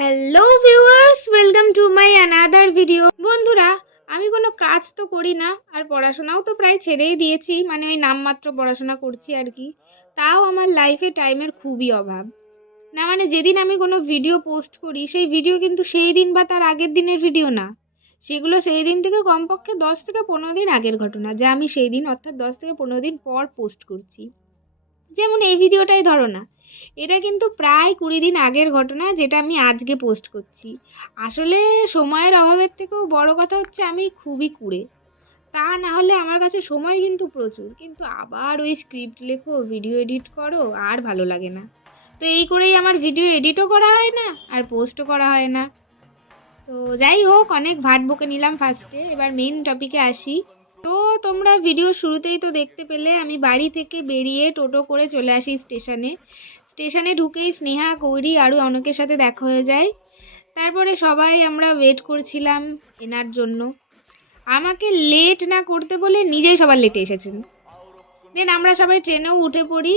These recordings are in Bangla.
Hello viewers welcome to my another video বন্ধুরা, আমি কোনো কাজ তো করি না, আর পড়াশোনাও তো প্রায় ছেড়েই দিয়েছি মানে ওই নামমাত্র পড়াশোনা করছি আর কি। তাও আমার লাইফে টাইমের খুবই অভাব। না মানে যেদিন আমি কোনো ভিডিও পোস্ট করি, সেই ভিডিও কিন্তু সেই দিন বা তার আগের দিনের ভিডিও না। সেগুলো সেই দিন থেকে কমপক্ষে দশ থেকে পনেরো দিন আগের ঘটনা, যা আমি সেই দিন, অর্থাৎ দশ থেকে পনেরো দিন পর পোস্ট করছি। যেমন এই ভিডিওটাই ধরো না। এটা কিন্তু প্রায় কুড়ি দিন আগের ঘটনা যেটা আমি আজকে পোস্ট করছি। আসলে সময়ের অভাবের থেকেও বড় কথা হচ্ছে আমি খুবই কুড়ে। তা না হলে আমার কাছে সময় কিন্তু প্রচুর। কিন্তু আবার ওই স্ক্রিপ্ট লেখো ভিডিও এডিট করো, আর ভালো লাগে না। তো এই করেই আমার ভিডিও এডিটও করা হয় না, আর পোস্টও করা হয় না। তো যাই হোক, অনেক ভাট বকে নিলাম ফার্স্টে এবার মেন টপিকে আসি। তোমরা ভিডিও শুরুতেই তো দেখতে পেলে, আমি বাড়ি থেকে বেরিয়ে টোটো করে চলে আসি স্টেশনে স্টেশনে ঢুকেই স্নেহা, গৌরী আরও অনেকের সাথে দেখা হয়ে যায়। তারপরে সবাই আমরা ওয়েট করছিলাম এনার জন্য। আমাকে লেট না করতে বলে নিজেই সবার লেটে এসেছেন। দেন আমরা সবাই ট্রেনেও উঠে পড়ি।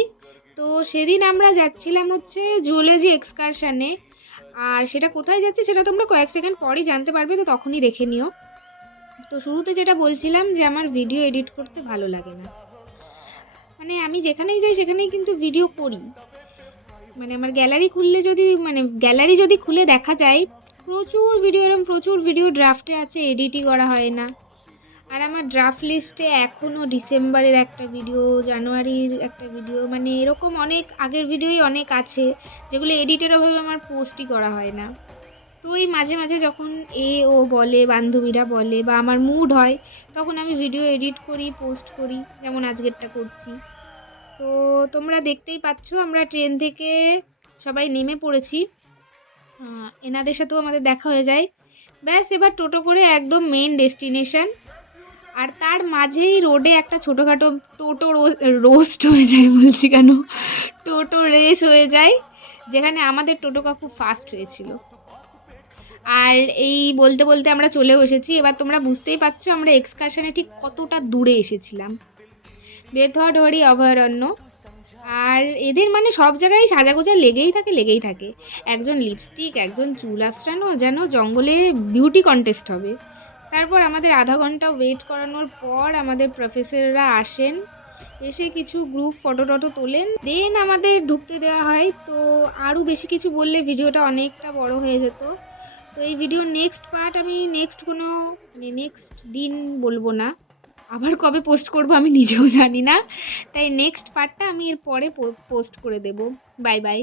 তো সেদিন আমরা যাচ্ছিলাম হচ্ছে জুলজি এক্সকারশানে আর সেটা কোথায় যাচ্ছে সেটা তোমরা কয়েক সেকেন্ড পরই জানতে পারবে, তো তখনই দেখে নিও। তো শুরুতে যেটা বলছিলাম যে আমার ভিডিও এডিট করতে ভালো লাগে না। মানে আমি যেখানেই যাই সেখানেই কিন্তু ভিডিও করি। মানে আমার গ্যালারি খুললে যদি মানে গ্যালারি যদি খুলে দেখা যায়, প্রচুর ভিডিও এরকম প্রচুর ভিডিও ড্রাফটে আছে এডিটই করা হয় না। আর আমার ড্রাফট লিস্টে এখনও ডিসেম্বরের একটা ভিডিও জানুয়ারির একটা ভিডিও মানে এরকম অনেক আগের ভিডিওই অনেক আছে, যেগুলো এডিটের অভাবে আমার পোস্টই করা হয় না। তো ওই মাঝে মাঝে যখন এ ও বলে, বান্ধবীরা বলে বা আমার মুড হয়, তখন আমি ভিডিও এডিট করি পোস্ট করি, যেমন আজকেরটা করছি। তো তোমরা দেখতেই পাচ্ছ, আমরা ট্রেন থেকে সবাই নেমে পড়েছি। এনাদের সাথেও আমাদের দেখা হয়ে যায়। ব্যাস, এবার টোটো করে একদম মেন ডেস্টিনেশন আর তার মাঝেই রোডে একটা ছোটোখাটো টোটো রোস্ট হয়ে যায়, বলছি কেন? টোটো রেস হয়ে যায়, যেখানে আমাদের টোটো কাকু ফার্স্ট হয়েছিল। আর এই বলতে বলতে আমরা চলেও এসেছি। এবার তোমরা বুঝতেই পারছ আমরা এক্সকারশনে ঠিক কতটা দূরে এসেছিলাম। বেথুয়াডহরি অভয়ারণ্য। আর এদের মানে সব জায়গায় সাজাগোজা লেগেই থাকে লেগেই থাকে। একজন লিপস্টিক একজন চুল আশ্রানো যেন জঙ্গলে বিউটি কন্টেস্ট হবে। তারপর আমাদের আধা ঘণ্টা ওয়েট করানোর পর আমাদের প্রফেসররা আসেন। এসে কিছু গ্রুপ ফটো টটো তোলেন। দেন আমাদের ঢুকতে দেওয়া হয়। তো আরও বেশি কিছু বললে ভিডিওটা অনেকটা বড় হয়ে যেত। তো এই ভিডিও নেক্সট পার্ট আমি নেক্সট কোনো নেক্সট দিন বলব না। আবার কবে পোস্ট করব আমি নিজেও জানি না। তাই নেক্সট পার্টটা আমি এর পরে পোস্ট করে দেব। Bye bye